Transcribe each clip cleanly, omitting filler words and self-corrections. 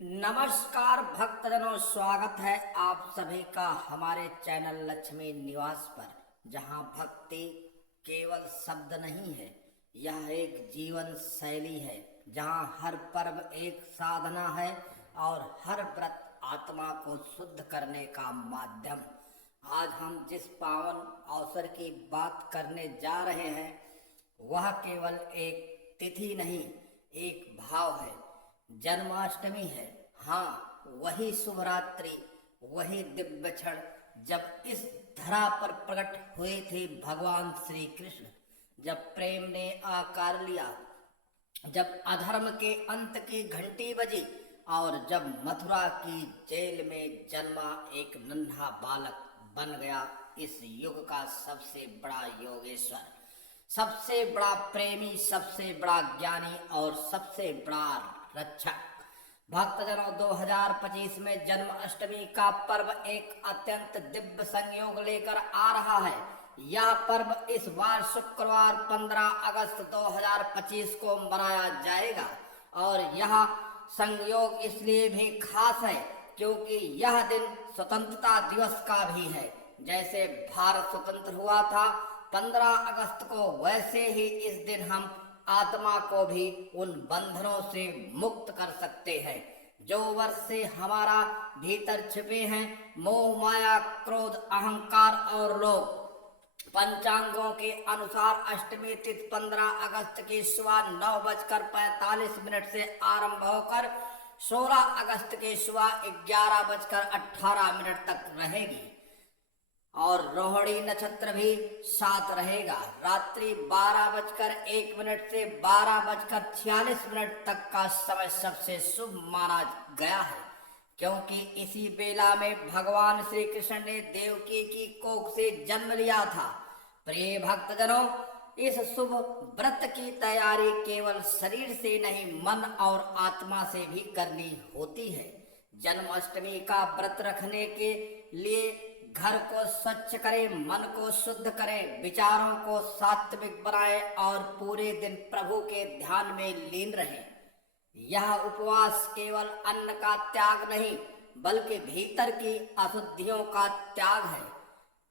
नमस्कार भक्तजनों, स्वागत है आप सभी का हमारे चैनल लक्ष्मी निवास पर, जहां भक्ति केवल शब्द नहीं है, यह एक जीवन शैली है। जहां हर पर्व एक साधना है और हर व्रत आत्मा को शुद्ध करने का माध्यम। आज हम जिस पावन अवसर की बात करने जा रहे हैं वह केवल एक तिथि नहीं, एक भाव है। जन्माष्टमी है। हाँ, वही शुभ रात्रि, वही दिव्य क्षण जब इस धरा पर प्रकट हुए थे भगवान श्री कृष्ण। जब प्रेम ने आकार लिया, जब अधर्म के अंत की घंटी बजी और जब मथुरा की जेल में जन्मा एक नन्हा बालक बन गया इस युग का सबसे बड़ा योगेश्वर, सबसे बड़ा प्रेमी, सबसे बड़ा ज्ञानी और सबसे बड़ा रक्षक। भक्तजनों, 2025 में जन्माष्टमी का पर्व एक अत्यंत दिव्य संयोग लेकर आ रहा है। यह पर्व इस बार शुक्रवार 15 अगस्त 2025 को मनाया जाएगा और यह संयोग इसलिए भी खास है क्योंकि यह दिन स्वतंत्रता दिवस का भी है। जैसे भारत स्वतंत्र हुआ था 15 अगस्त को, वैसे ही इस दिन हम आत्मा को भी उन बंधनों से मुक्त कर सकते हैं जो वर्ष से हमारा भीतर छिपे हैं। मोह, माया, क्रोध, अहंकार और लोभ। पंचांगों के अनुसार अष्टमी तिथि 15 अगस्त की सुबह 9:45 से आरंभ होकर 16 अगस्त की सुबह 11:18 तक रहेगी और रोहिणी नक्षत्र भी साथ रहेगा। रात्रि 12:01 से 12:46 तक का समय सबसे शुभ माना गया है क्योंकि इसी बेला में भगवान श्री कृष्ण ने देवकी की कोख से जन्म लिया था। प्रिय भक्तजनों, इस शुभ व्रत की तैयारी केवल शरीर से नहीं, मन और आत्मा से भी करनी होती है। जन्माष्टमी का व्रत रखने के लिए घर को स्वच्छ करें, मन को शुद्ध करें, विचारों को सात्विक बनाएं और पूरे दिन प्रभु के ध्यान में लीन रहें। यह उपवास केवल अन्न का त्याग नहीं बल्कि भीतर की अशुद्धियों का त्याग है।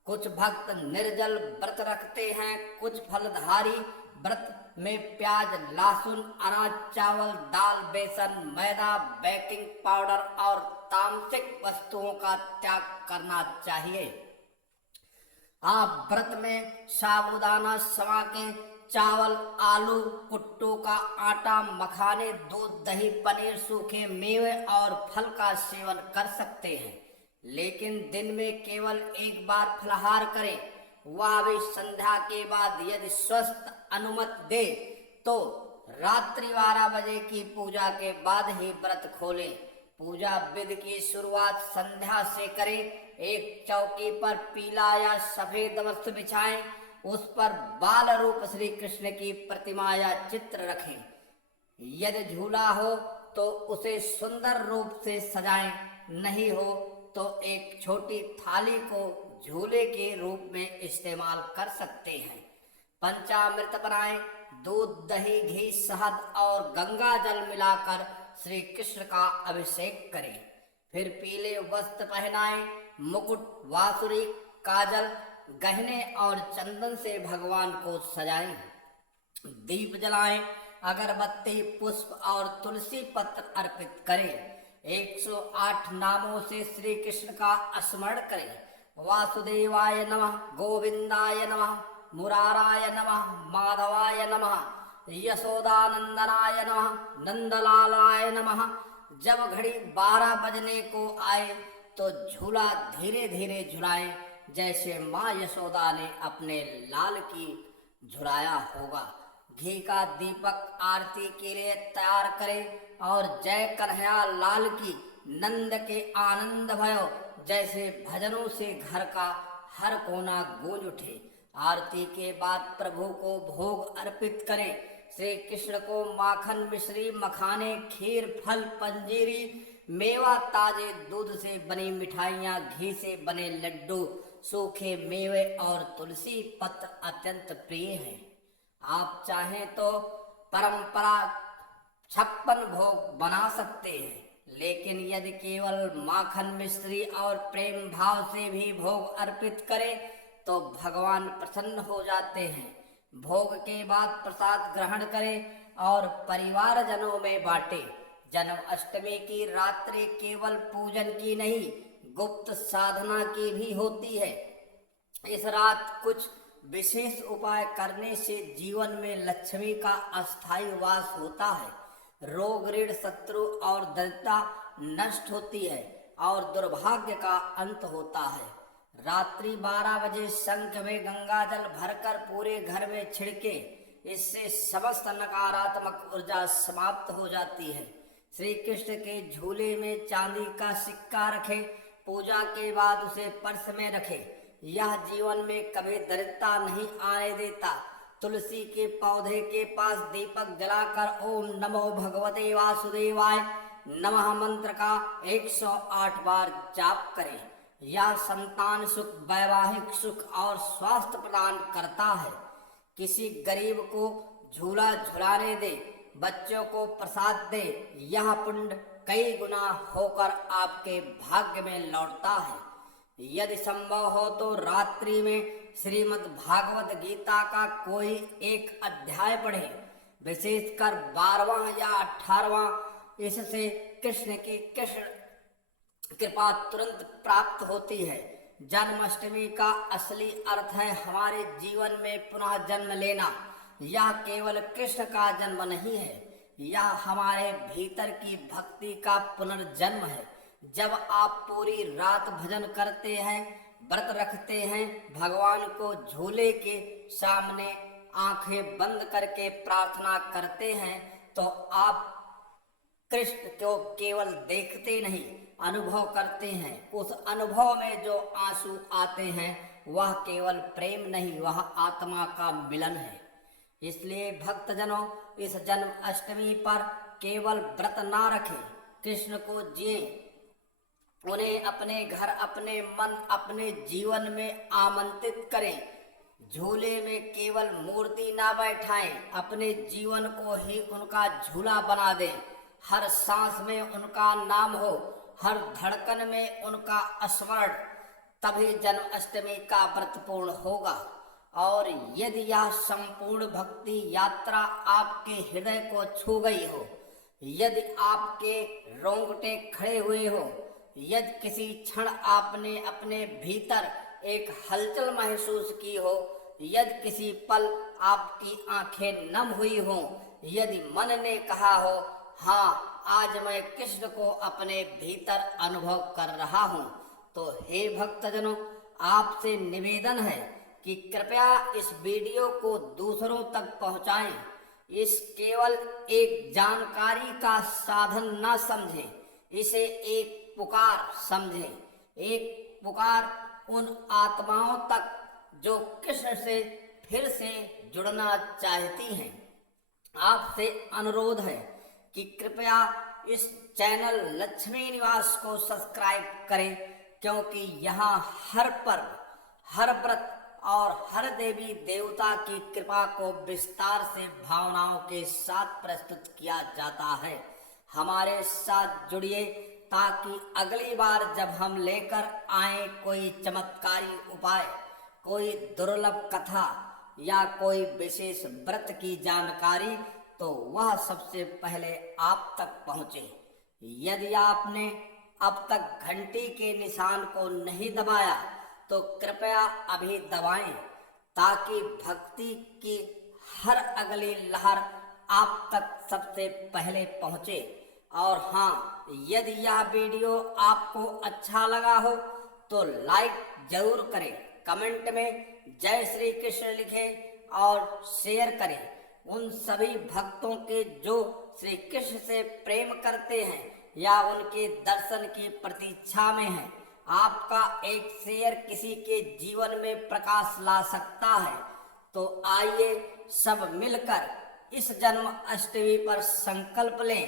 कुछ भक्त निर्जल व्रत रखते हैं, कुछ फलधारी व्रत में प्याज, लहसुन, अनाज, चावल, दाल, बेसन, मैदा, बेकिंग पाउडर और तामसिक वस्तुओं का त्याग करना चाहिए। आप व्रत में साबूदाना, सवाके, चावल, आलू, कुट्टू का आटा, मखाने, दूध, दही, पनीर, सूखे मेवे और फल का सेवन कर सकते हैं, लेकिन दिन में केवल एक बार फलाहार करें, वह भी संध्या के बाद। यदि स्वस्थ अनुमति दे तो रात्रि 12 बजे की पूजा के बाद ही व्रत खोलें। पूजा विधि की शुरुआत संध्या से करें। एक चौकी पर पीला या सफेद वस्त्र बिछाएं, उस पर बाल रूप श्री कृष्ण की प्रतिमा या चित्र रखें। यदि झूला हो तो उसे सुंदर रूप से सजाएं, नहीं हो तो एक छोटी थाली को झूले के रूप में इस्तेमाल कर सकते हैं। पंचामृत बनाएं, दूध, दही, घी, शहद और गंगा जल मिलाकर श्री कृष्ण का अभिषेक करें। फिर पीले वस्त्र पहनाएं, मुकुट, बांसुरी, काजल, गहने और चंदन से भगवान को सजाएं। दीप जलाएं, अगरबत्ती, पुष्प और तुलसी पत्र अर्पित करें। 108 नामों से श्री कृष्ण का स्मरण करें। वासुदेवाय नमः, गोविंदाय नमः, मुराराय नमः, माधवाय नमः, यशोदानंदनाय नमः, नंदलालाय नमः। जब घड़ी 12 बजने को आए तो झूला धीरे धीरे झुलाएं, जैसे माँ यशोदा ने अपने लाल की झुलाया होगा। घी का दीपक आरती के लिए तैयार करें और जय कन्हैया लाल की, नंद के आनंद भयो, जैसे भजनों से घर का हर कोना गूंज उठे। आरती के बाद प्रभु को भोग अर्पित करें। श्री कृष्ण को माखन, मिश्री, मखाने, खीर, फल, पंजीरी, मेवा, ताजे दूध से बनी मिठाइयाँ, घी से बने लड्डू, सूखे मेवे और तुलसी पत्र अत्यंत प्रिय हैं। आप चाहें तो परंपरा 56 भोग बना सकते हैं, लेकिन यदि केवल माखन मिश्री और प्रेम भाव से भी भोग अर्पित करें तो भगवान प्रसन्न हो जाते हैं। भोग के बाद प्रसाद ग्रहण करें और परिवार जनों में बांटे। जन्माष्टमी की रात्रि केवल पूजन की नहीं, गुप्त साधना की भी होती है। इस रात कुछ विशेष उपाय करने से जीवन में लक्ष्मी का अस्थायी वास होता है। रोग, ऋण, शत्रु और दरिद्रता नष्ट होती है और दुर्भाग्य का अंत होता है। रात्रि 12 बजे शंख में गंगा जल भरकर पूरे घर में छिड़के, इससे समस्त नकारात्मक ऊर्जा समाप्त हो जाती है। श्री कृष्ण के झूले में चांदी का सिक्का रखें, पूजा के बाद उसे पर्स में रखें। यह जीवन में कभी दरिद्रता नहीं आने देता। तुलसी के पौधे के पास दीपक जलाकर ओम नमो भगवते वासुदेवाय नमः मंत्र का 108 बार जाप करें। यह संतान सुख, वैवाहिक सुख और स्वास्थ्य प्रदान करता है। किसी गरीब को झूला झुलाने दे, बच्चों को प्रसाद दे, यह पुण्य कई गुना होकर आपके भाग्य में लौटता है। यदि संभव हो तो रात्रि में श्रीमद् भागवत गीता का कोई एक अध्याय पढ़ें, विशेषकर 12वां या 18वां। इससे कृष्ण की कृपा तुरंत प्राप्त होती है। जन्माष्टमी का असली अर्थ है हमारे जीवन में पुनः जन्म लेना। यह केवल कृष्ण का जन्म नहीं है, यह हमारे भीतर की भक्ति का पुनर्जन्म है। जब आप पूरी रात भजन करते हैं, व्रत रखते हैं, भगवान को झूले के सामने आंखें बंद करके प्रार्थना करते हैं, तो आप कृष्ण को केवल देखते नहीं, अनुभव करते हैं। उस अनुभव में जो आंसू आते हैं वह केवल प्रेम नहीं, वह आत्मा का मिलन है। इसलिए भक्तजनों, इस जन्माष्टमी पर केवल व्रत ना रखें, कृष्ण को जिए, उन्हें अपने घर, अपने मन, अपने जीवन में आमंत्रित करें। झूले में केवल मूर्ति ना बैठाएं, अपने जीवन को ही उनका झूला बना दें। हर सांस में उनका नाम हो, हर धड़कन में उनका स्मरण, तभी जन्माष्टमी का व्रत पूर्ण होगा। और यदि यह संपूर्ण भक्ति यात्रा आपके हृदय को छू गई हो, यदि आपके रोंगटे खड़े हुए हो, यदि किसी क्षण आपने अपने भीतर एक हलचल महसूस की हो, यदि किसी पल आपकी आंखें नम हुई हो, यदि मन ने कहा हो हाँ आज मैं कृष्ण को अपने भीतर अनुभव कर रहा हूँ, तो हे भक्तजनों, आपसे निवेदन है कि कृपया इस वीडियो को दूसरों तक पहुँचाएं। इस केवल एक जानकारी का साधन न समझें, इसे एक पुकार समझें, एक पुकार उन आत्माओं तक जो कृष्ण से फिर से जुड़ना चाहती हैं। आपसे अनुरोध है कि कृपया इस चैनल लक्ष्मी निवास को सब्सक्राइब करें, क्योंकि यहाँ हर पर्व, हर व्रत और हर देवी देवता की कृपा को विस्तार से भावनाओं के साथ प्रस्तुत किया जाता है। हमारे साथ जुड़िए ताकि अगली बार जब हम लेकर आए कोई चमत्कारी उपाय, कोई दुर्लभ कथा या कोई विशेष व्रत की जानकारी, तो वह सबसे पहले आप तक पहुँचे। यदि आपने अब तक घंटी के निशान को नहीं दबाया तो कृपया अभी दबाएं, ताकि भक्ति की हर अगली लहर आप तक सबसे पहले पहुँचे। और हाँ, यदि यह वीडियो आपको अच्छा लगा हो तो लाइक जरूर करें, कमेंट में जय श्री कृष्ण लिखें और शेयर करें उन सभी भक्तों के जो श्री कृष्ण से प्रेम करते हैं या उनके दर्शन की प्रतीक्षा में हैं। आपका एक शेयर किसी के जीवन में प्रकाश ला सकता है। तो आइए सब मिलकर इस जन्माष्टमी पर संकल्प लें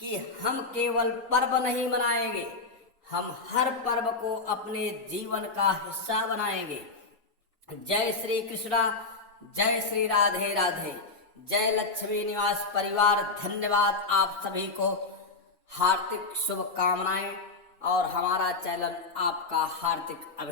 कि हम केवल पर्व नहीं मनाएंगे, हम हर पर्व को अपने जीवन का हिस्सा बनाएंगे। जय श्री कृष्णा, जय श्री राधे राधे, जय लक्ष्मी निवास परिवार। धन्यवाद आप सभी को। हार्दिक शुभकामनाएं और हमारा चैनल आपका हार्दिक अभिनंदन।